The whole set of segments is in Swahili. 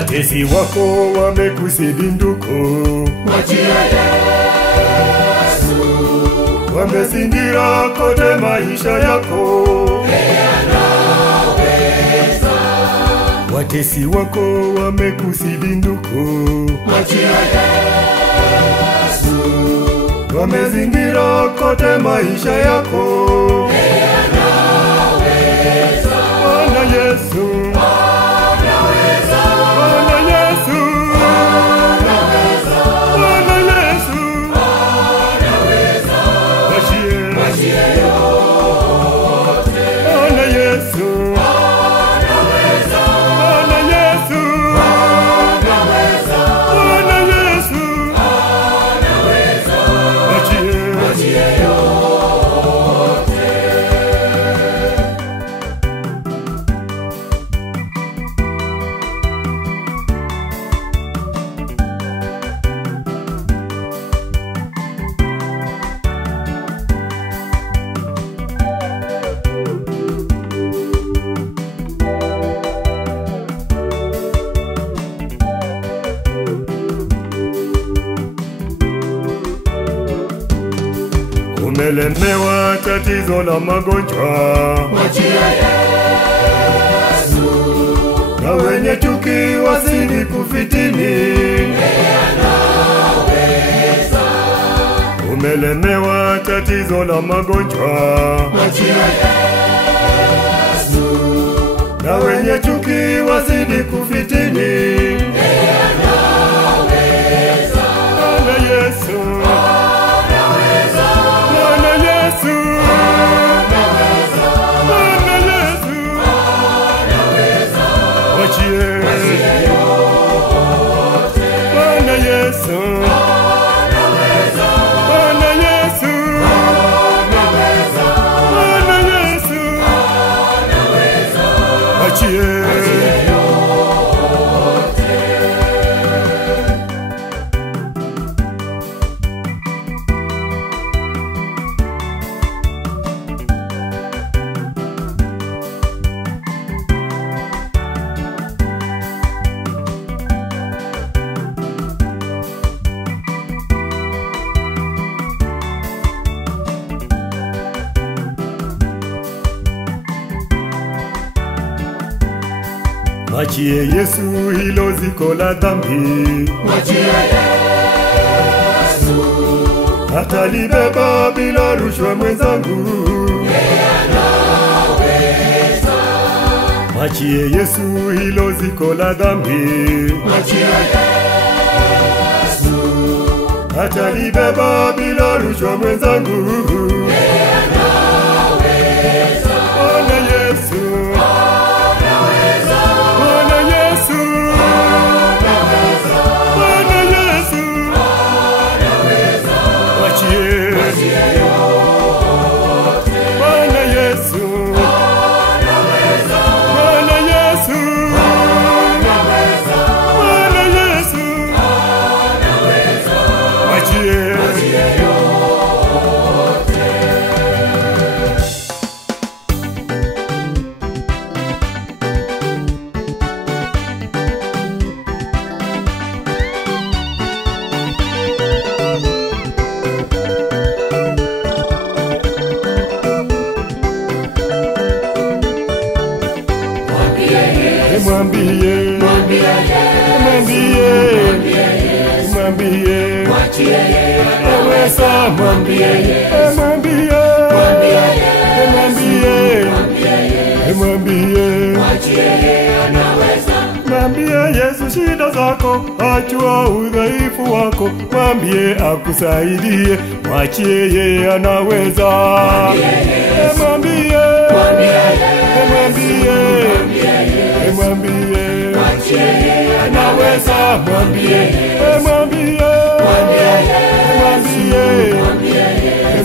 watesi wako wamekuzidi ndugu. Mwachie Yesu, wamezingira kote maisha yako. anaweza. Watesi wako wamekuzidi ndugu. Mwachie Yesu, wamezingira kote maisha yako. anaweza. Bwana Yesu, Anaweza. Bwana Yesu, Anaweza. Bwana Yesu, Anaweza. wachie Mwachie yote. Bwana Yesu, Anaweza. Bwana Yesu, Anaweza. Bwana Yesu, Anaweza. wachie Mwachie yote. umelemewa tatizo la magonjwa. Mwachie Yesu, Na wenye chuki wazidi kufitini. anaweza. Umelemewa tatizo la magonjwa. Mwachie Yesu, Na wenye chuki wazidi kufitini. anaweza. Bwana Yesu, Anaweza. Bwana Yesu, Anaweza. Bwana Yesu, Anaweza. wachie Mwachie yote. Bwana Yesu, Anaweza. Bwana Yesu, Anaweza. Bwana Yesu, Anaweza. wachie Mwachie yote. Mwachie Yesu hilo ziko la dhambi. Mwachie Yesu, Atalibeba bila rushwa mwenzangu. anaweza. Mwachie Yesu hilo ziko la dhambi. Mwachie Yesu, Atalibeba bila rushwa mwenzangu. anaweza. Bwana Yesu, Anaweza. Bwana Yesu, Anaweza. Bwana Yesu, Anaweza. wachie Mwachie yote. Bwana Yesu, Anaweza. Bwana Yesu, Anaweza. Bwana Yesu, Anaweza. wachie Mwachie yote. Mwambie, mwambie, mwambie, Mwachie aweza, mwambie, mwambie, mwambie, Mwachie anaweza. mwambie Yesu shida zako, ajua udhaifu wako, mwambie akusaidie, mwachie yeye anaweza. Mwambie, mwambie, Mwachie anaweza, mwambie, mwambie,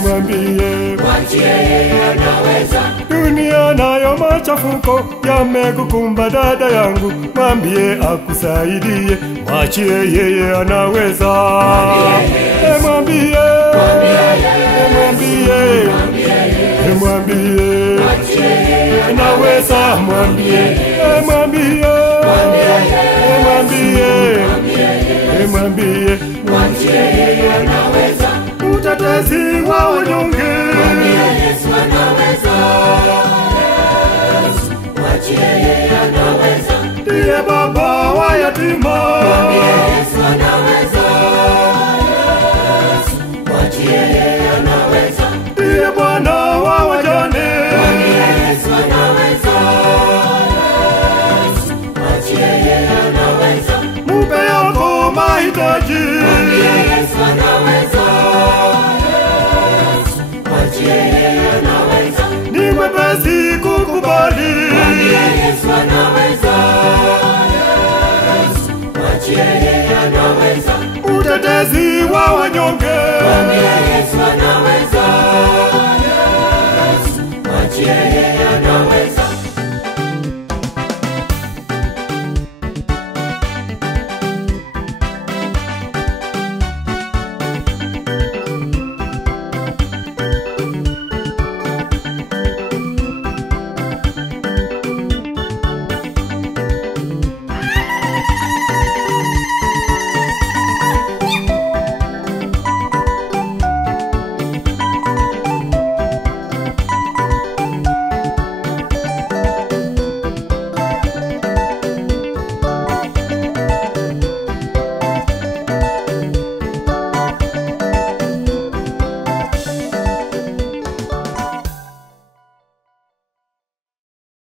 mwambie, Mwachie anaweza. dunia nayo machafuko yamekukumba dada yangu, mwambie akusaidie, mwachie yeye anaweza. Mwambie, mwambie, anaweza, mwambie, mwambie, mwambie, mtetezi wa wanyonge. Mwambie Yesu anaweza. Yesu, mwachie yeye anaweza. Ndiye baba wa yatima. Mwambie Yesu anaweza. Yesu, mwachie yeye anaweza. Ndiye Bwana wa wajane. Mwambie Yesu anaweza. Yesu, mwachie yeye anaweza. Mupe yako mahitaji.